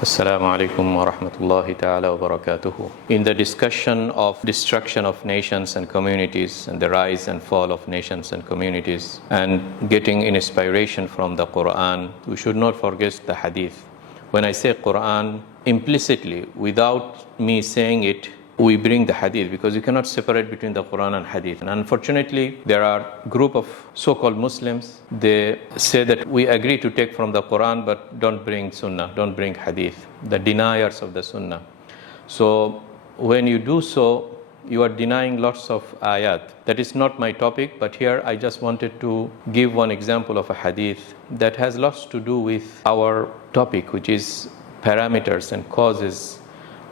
Assalamu alaikum wa rahmatullahi ta'ala wa barakatuhu. In the discussion of destruction of nations and communities and the rise and fall of nations and communities and getting inspiration from the Quran, we should not forget the Hadith. When I say Quran, implicitly, without me saying it, we bring the Hadith because you cannot separate between the Quran and Hadith. And unfortunately, there are a group of so-called Muslims, they say that we agree to take from the Quran but don't bring Sunnah, don't bring Hadith, the deniers of the Sunnah. So when you do so, you are denying lots of ayat. That is not my topic, but here I just wanted to give one example of a Hadith that has lots to do with our topic, which is parameters and causes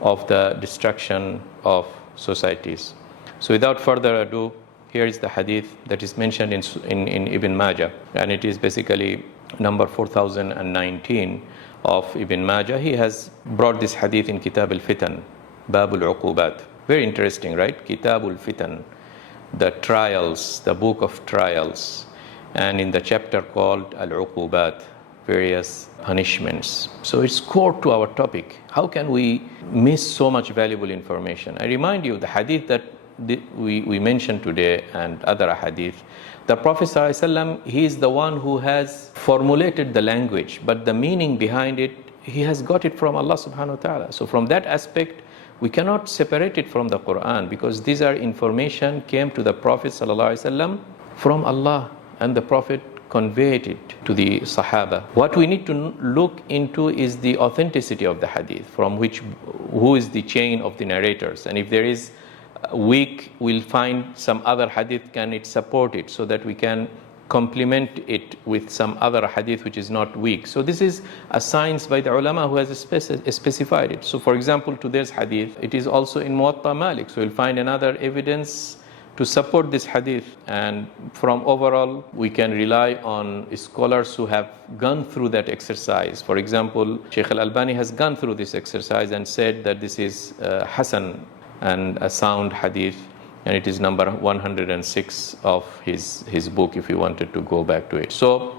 of the destruction of societies. So without further ado, here is the hadith that is mentioned in Ibn Majah, and it is basically number 4019 of Ibn Majah. He has brought this hadith in Kitab al-Fitan, Babul Uqubat. Very interesting, right? Kitab al-Fitan, the trials, the book of trials, and in the chapter called Al-Uqubat, various punishments. So it's core to our topic. How can we miss so much valuable information? I remind you, the hadith that we mentioned today and other hadith, the Prophet ﷺ, he is the one who has formulated the language, but the meaning behind it, he has got it from Allah subhanahu wa ta'ala. So from that aspect, we cannot separate it from the Quran, because these are information came to the Prophet ﷺ from Allah, and the Prophet conveyed it to the Sahaba. What we need to look into is the authenticity of the hadith, from who is the chain of the narrators, and if there is weak, we'll find some other hadith can it support it, so that we can complement it with some other hadith which is not weak. So this is a science by the ulama who has specified it. So for example, today's hadith, it is also in Muwatta Malik, so we'll find another evidence to support this hadith, and from overall we can rely on scholars who have gone through that exercise. For example, Sheikh Al-Albani has gone through this exercise and said that this is Hasan and a sound hadith, and it is number 106 of his book if you wanted to go back to it. So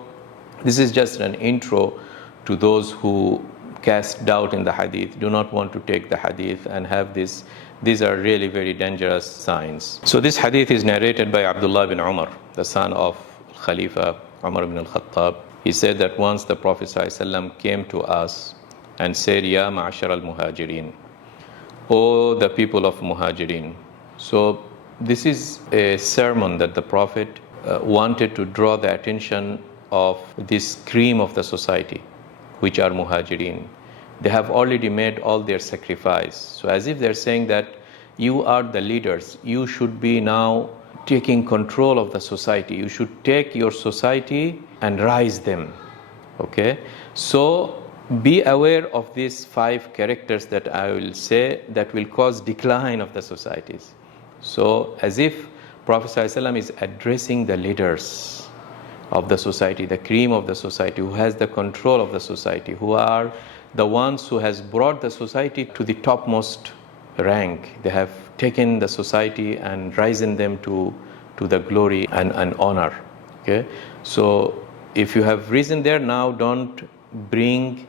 this is just an intro to those who cast doubt in the hadith, do not want to take the hadith and have this. These are really very dangerous signs. So this hadith is narrated by Abdullah bin Umar, the son of Khalifa Umar ibn al-Khattab. He said that once the Prophet ﷺ came to us and said, Ya ma'ashar al-muhajirin, O the people of Muhajirin. So this is a sermon that the Prophet wanted to draw the attention of this cream of the society, which are Muhajirin. They have already made all their sacrifice. So as if they're saying that you are the leaders, you should be now taking control of the society. You should take your society and rise them. Okay? So be aware of these 5 characters that I will say that will cause decline of the societies. So as if Prophet ﷺ is addressing the leaders of the society, the cream of the society, who has the control of the society, who are the ones who has brought the society to the topmost rank. They have taken the society and risen them to the glory and honor. Okay? So if you have risen there, now don't bring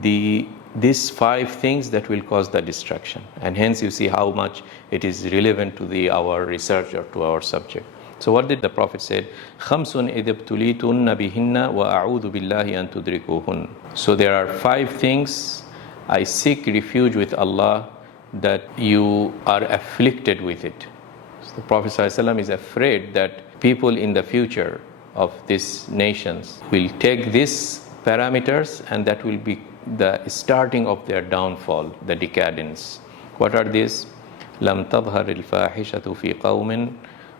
these 5 things that will cause the destruction. And hence you see how much it is relevant to our research or to our subject. So what did the Prophet say? خَمْسٌ إِذِ ابْتُلِيتُنَّ بِهِنَّ وَأَعُوذُ بِاللَّهِ أَن تُدْرِكُوهُنَّ. So there are 5 things I seek refuge with Allah that you are afflicted with it. So the Prophet ﷺ is afraid that people in the future of these nations will take these parameters, and that will be the starting of their downfall, the decadence. What are these? لَمْ تَظْهَرِ الْفَاحِشَةُ فِي قَوْمٍ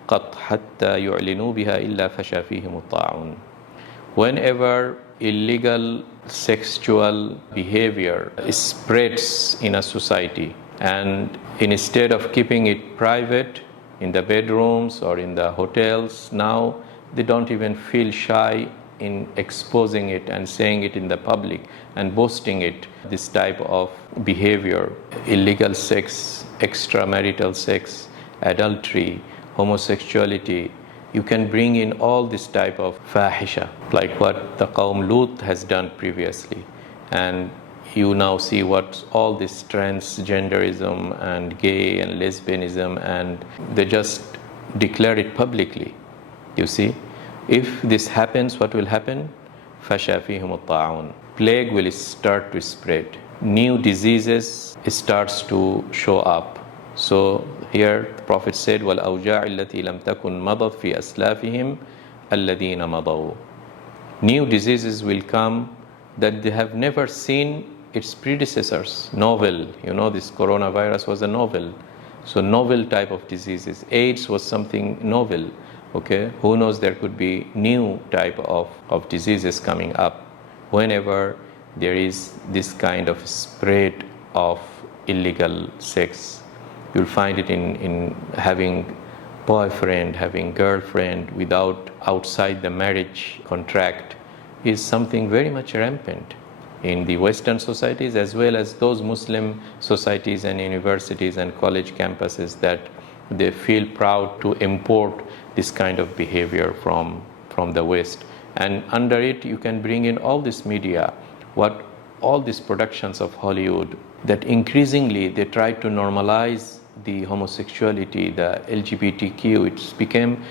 قَطْ حَتَّى يُعْلِنُوا بِهَا إِلَّا فَشَى فِيهِمُ الطَّاعُونَ. Whenever illegal sexual behavior spreads in a society, and instead of keeping it private in the bedrooms or in the hotels, now they don't even feel shy in exposing it and saying it in the public and boasting it. This type of behavior, illegal sex, extramarital sex, adultery, homosexuality, you can bring in all this type of fahisha, like what the Qawm Lut has done previously. And you now see what all this transgenderism and gay and lesbianism, and they just declare it publicly. You see, if this happens, what will happen? فَشَا فِيهِمُ الطَّاعُونَ. Plague will start to spread. New diseases starts to show up. So here the Prophet said, وَالْأَوْجَاعِ الَّتِي لَمْ تَكُنْ مَضَتْ فِي أَسْلَافِهِمْ الَّذِينَ مَضَوْا. New diseases will come that they have never seen its predecessors. Novel, this coronavirus was a novel. So novel type of diseases. AIDS was something novel. Okay, who knows, there could be new type of diseases coming up whenever there is this kind of spread of illegal sex. You'll find it in having boyfriend, having girlfriend without outside the marriage contract is something very much rampant in the Western societies as well as those Muslim societies and universities and college campuses that they feel proud to import this kind of behavior from the West. And under it you can bring in all this media, all these productions of Hollywood that increasingly they try to normalize the homosexuality, the LGBTQ. It became,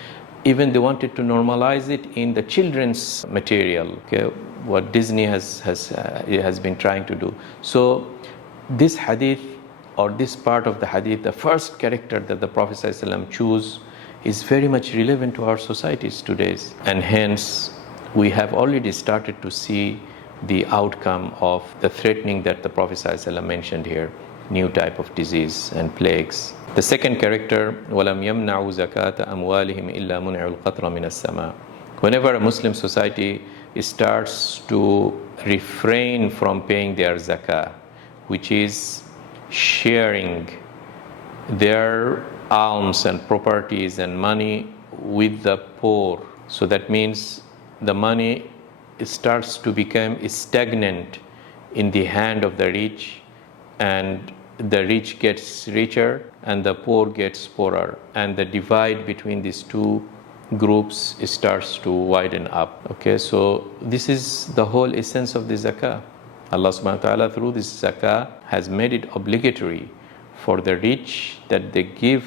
even they wanted to normalize it in the children's material, okay, what Disney has been trying to do. So this hadith, or this part of the hadith, the first character that the Prophet ﷺ chose is very much relevant to our societies today. And hence we have already started to see the outcome of the threatening that the Prophet ﷺ mentioned here, new type of disease and plagues. The second character, وَلَمْ يَمْنَعُوا زَكَاةَ أَمْوَالِهِمْ إِلَّا مُنْعُوا الْقَطْرَ مِنَ السَّمَاءِ. Whenever a Muslim society starts to refrain from paying their zakah, which is sharing their alms and properties and money with the poor, so that means the money starts to become stagnant in the hand of the rich, and the rich gets richer and the poor gets poorer, and the divide between these two groups starts to widen up. Okay, so this is the whole essence of the zakah. Allah subhanahu wa ta'ala through this zakah has made it obligatory for the rich that they give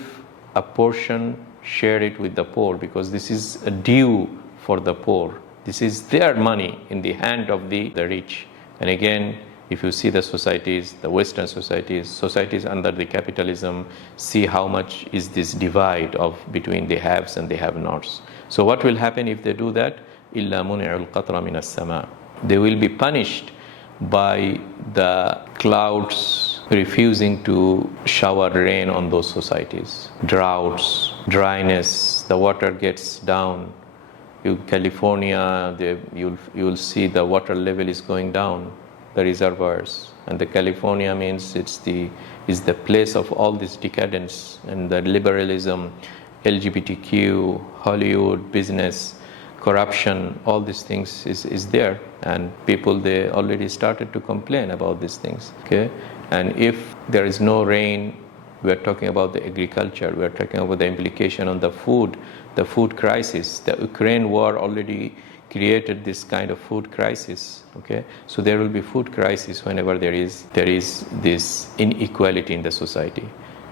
a portion, share it with the poor, because this is a due for the poor. This is their money in the hand of the rich. And again, if you see the societies, the Western societies under the capitalism, see how much is this divide between the haves and the have-nots. So what will happen if they do that? إِلَّا مُنِعُ الْقَطْرَ مِنَ السَّمَاءِ. They will be punished by the clouds refusing to shower rain on those societies. Droughts, dryness, the water gets down. California, you'll see the water level is going down, the reservoirs. And the California means is the place of all this decadence and the liberalism, LGBTQ, Hollywood, business, corruption, all these things is there. And people, they already started to complain about these things. Okay? And if there is no rain, we are talking about the agriculture, we are talking about the implication on the food crisis. The Ukraine war already created this kind of food crisis. Okay, so there will be food crisis whenever there is this inequality in the society.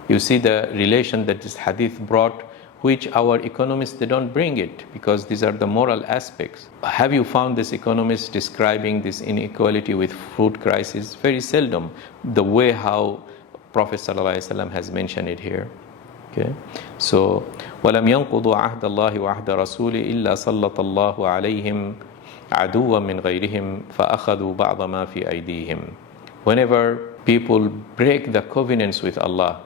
You see the relation that this hadith brought, which our economists, they don't bring it, because these are the moral aspects. Have you found this economists describing this inequality with food crisis? Very seldom, the way how Prophet ﷺ has mentioned it here. Okay, so وَلَمْ يَنْقُضُوا عَهْدَ اللَّهِ وَعَهْدَ رَسُولِهِ إِلَّا سَلَّطَ اللَّهُ عَلَيْهِمْ عَدُوًّا مِنْ غَيْرِهِمْ فَأَخَذُوا بَعْضَ مَا فِي أَيْدِيهِمْ. Whenever people break the covenants with Allah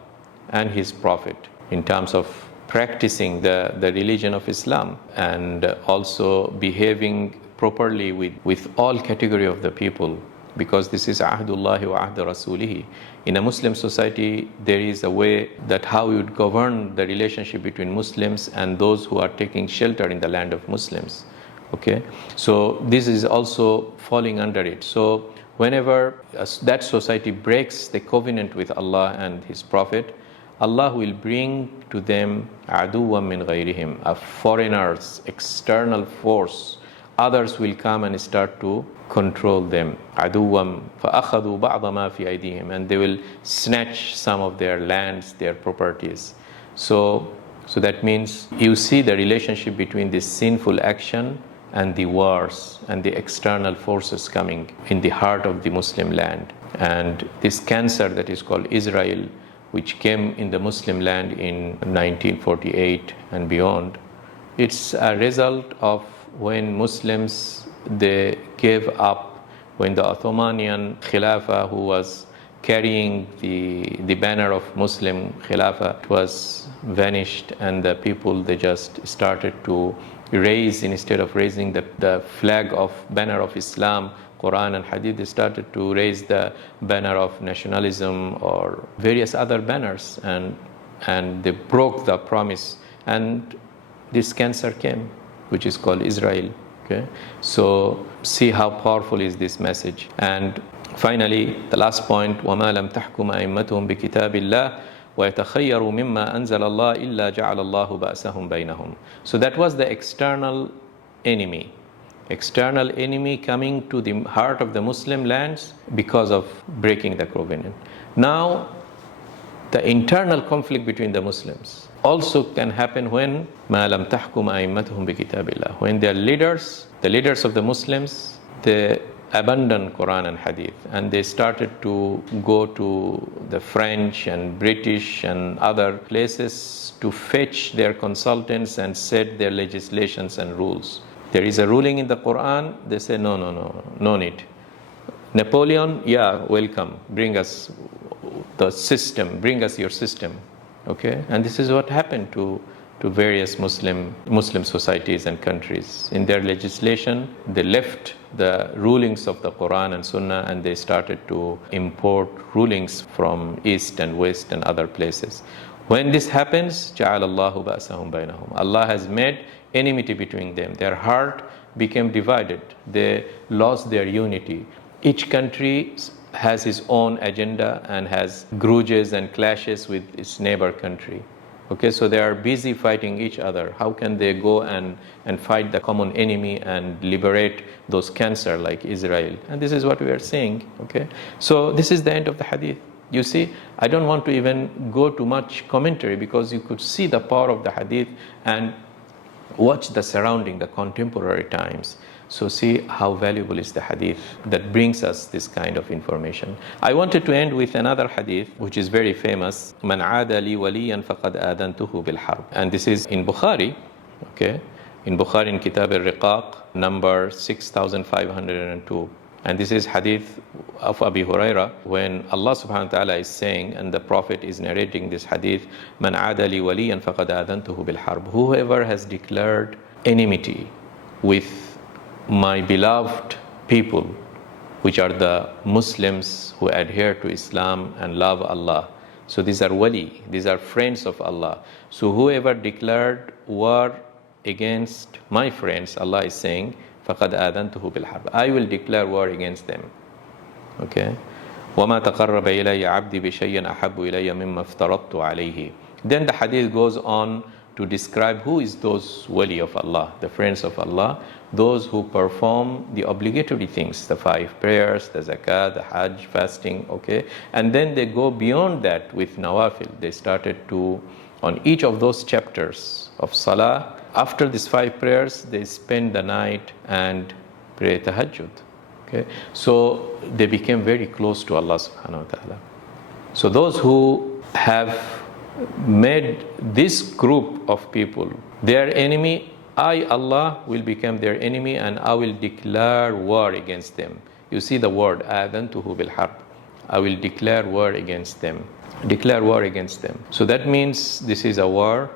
and His Prophet in terms of practicing the religion of Islam and also behaving properly with all category of the people, because this is ahdullahi wa ahdu rasulihi. In a Muslim society, there is a way that how you would govern the relationship between Muslims and those who are taking shelter in the land of Muslims. Okay, so this is also falling under it. So whenever that society breaks the covenant with Allah and His Prophet, Allah will bring to them aduwwan min ghayrihim, a foreigner's external force others will come and start to control them. عَدُوًّا فَأَخَذُوا بَعْضَ مَا فِي أَيْدِيهِمْ, and they will snatch some of their lands, their properties. So that means you see the relationship between this sinful action and the wars and the external forces coming in the heart of the Muslim land. And this cancer that is called Israel, which came in the Muslim land in 1948 and beyond, it's a result of when Muslims, they gave up, when the Ottomanian Khilafah, who was carrying the banner of Muslim Khilafah, was vanished, and the people, they just started to raise, instead of raising the flag of banner of Islam, Quran and Hadith, they started to raise the banner of nationalism or various other banners, and they broke the promise, and this cancer came, which is called Israel. Okay, so see how powerful is this message. And finally, the last point, وَمَا لَمْ تَحْكُمْ أَئِمَّتُهُمْ بِكِتَابِ اللَّهِ وَيَتَخَيَّرُوا مِمَّا أَنزَلَ اللَّهُ إِلَّا جَعَلَ اللَّهُ بَأْسَهُمْ بَيْنَهُمْ. So that was the external enemy coming to the heart of the Muslim lands because of breaking the covenant. Now, the internal conflict between the Muslims also can happen when مَا لَمْ تَحْكُمْ أَئِمَّتُهُم بِكِتَابِ اللَّهِ, when their leaders, the leaders of the Muslims, they abandoned Quran and Hadith, and they started to go to the French and British and other places to fetch their consultants and set their legislations and rules. There is a ruling in the Quran, they say no need. Napoleon, yeah, welcome, bring us the system, bring us your system. Okay, and this is what happened to various Muslim societies and countries. In their legislation, they left the rulings of the Quran and Sunnah, and they started to import rulings from East and West and other places. When this happens, جَعَلَ اللَّهُ بَأْسَهُمْ بَيْنَهُمْ, Allah has made enmity between them. Their heart became divided. They lost their unity. Each country has its own agenda and has grudges and clashes with its neighbor country. Okay, so they are busy fighting each other. How can they go and fight the common enemy and liberate those cancer like Israel? And this is what we are seeing. Okay, so this is the end of the hadith. You see, I don't want to even go too much commentary, because you could see the power of the hadith and watch the surrounding, the contemporary times. So see how valuable is the hadith that brings us this kind of information. I wanted to end with another hadith which is very famous. Man aada li waliyan faqad adantuhu bil harb. And this is in Bukhari, okay? In Bukhari, in Kitab al-Riqaq, number 6502. And this is hadith of Abi Huraira, when Allah subhanahu wa ta'ala is saying, and the Prophet is narrating this hadith, Man aada li waliyan faqad adantuhu bil harb. Whoever has declared enmity with my beloved people, which are the Muslims who adhere to Islam and love Allah. So these are wali, these are friends of Allah. So whoever declared war against my friends, Allah is saying, فَقَدْ آذَنْتُهُ بِالْحَرْبِ, I will declare war against them. Okay? وَمَا تَقَرَّبَ إِلَيَّ عَبْدِي بِشَيْءٍ أَحَبُّ إِلَيَّ مِمَّا افْتَرَضْتُ عَلَيْهِ. Then the hadith goes on to describe who is those wali of Allah, the friends of Allah, those who perform the obligatory things, the 5 prayers, the zakat, the hajj, fasting, okay? And then they go beyond that with nawafil. They started to, on each of those chapters of salah, after these 5 prayers, they spend the night and pray tahajjud, okay? So they became very close to Allah subhanahu wa ta'ala. So those who have made this group of people their enemy, I, Allah, will become their enemy, and I will declare war against them. You see the word, آذَنْتُهُ بِالْحَرْبِ. I will declare war against them. Declare war against them. So that means this is a war,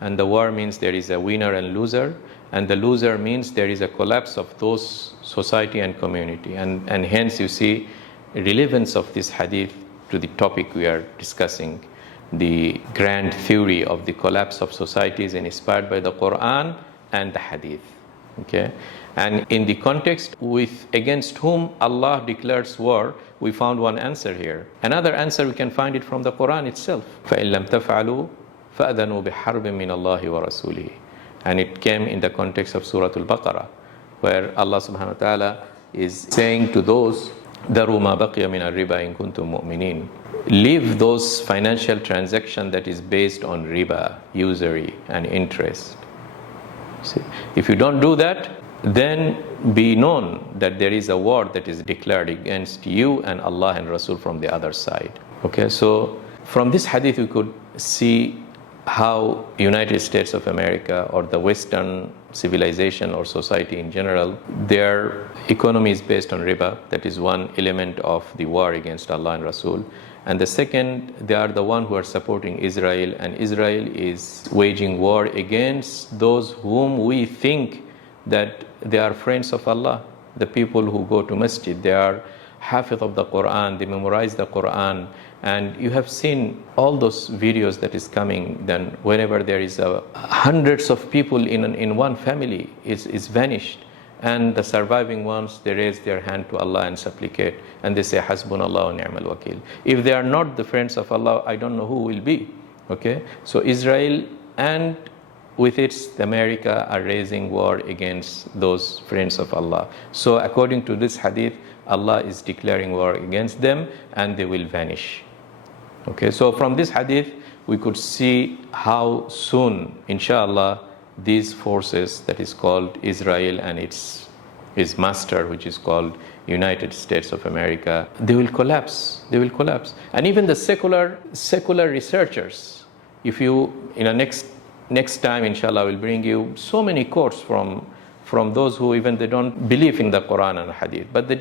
and the war means there is a winner and loser, and the loser means there is a collapse of those society and community. And hence you see relevance of this hadith to the topic we are discussing. The grand theory of the collapse of societies inspired by the Quran and the Hadith. Okay? And in the context with against whom Allah declares war, we found one answer here. Another answer we can find it from the Quran itself. فَإِن لَمْ تَفْعَلُوا فَأْذَنُوا بِحَرْبٍ مِّنَ اللَّهِ وَرَسُولِهِ. And it came in the context of Surah Al-Baqarah, where Allah subhanahu wa ta'ala is saying to those, Daru ma baqiya min al-riba in kuntum mu'minin. Leave those financial transaction that is based on riba, usury and interest. See, if you don't do that, then be known that there is a war that is declared against you and Allah and Rasul from the other side. Okay, so from this hadith we could see how United States of America or the Western civilization or society in general, their economy is based on riba. That is one element of the war against Allah and Rasul. And the second, they are the one who are supporting Israel, and Israel is waging war against those whom we think that they are friends of Allah. The people who go to masjid, they are hafiz of the Quran, they memorize the Quran, and you have seen all those videos that is coming. Then whenever there is hundreds of people in one family is vanished, and the surviving ones, they raise their hand to Allah and supplicate, and they say hasbunallah wa ni'mal wakil. If they are not the friends of Allah, I don't know who will be. Okay, so Israel and with its America are raising war against those friends of Allah. So according to this hadith, Allah is declaring war against them and they will vanish. Okay, so from this hadith we could see how soon, inshallah, these forces that is called Israel and its master, which is called United States of America, they will collapse. They will collapse. And even the secular researchers, if you in a next time, inshallah, I will bring you so many quotes from those who even they don't believe in the Quran and Hadith, but they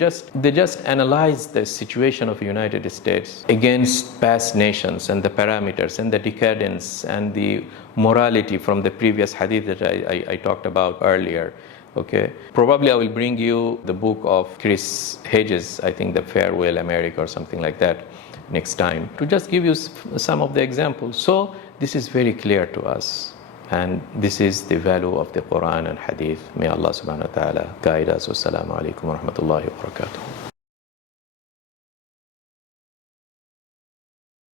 just analyze the situation of the United States against past nations and the parameters and the decadence and the morality from the previous Hadith that I talked about earlier. Okay, probably I will bring you the book of Chris Hedges, I think the Farewell America or something like that next time, to just give you some of the examples. So this is very clear to us. And this is the value of the Quran and Hadith. May Allah subhanahu wa ta'ala guide us. Wassalamu alaikum wa rahmatullahi wa barakatuh.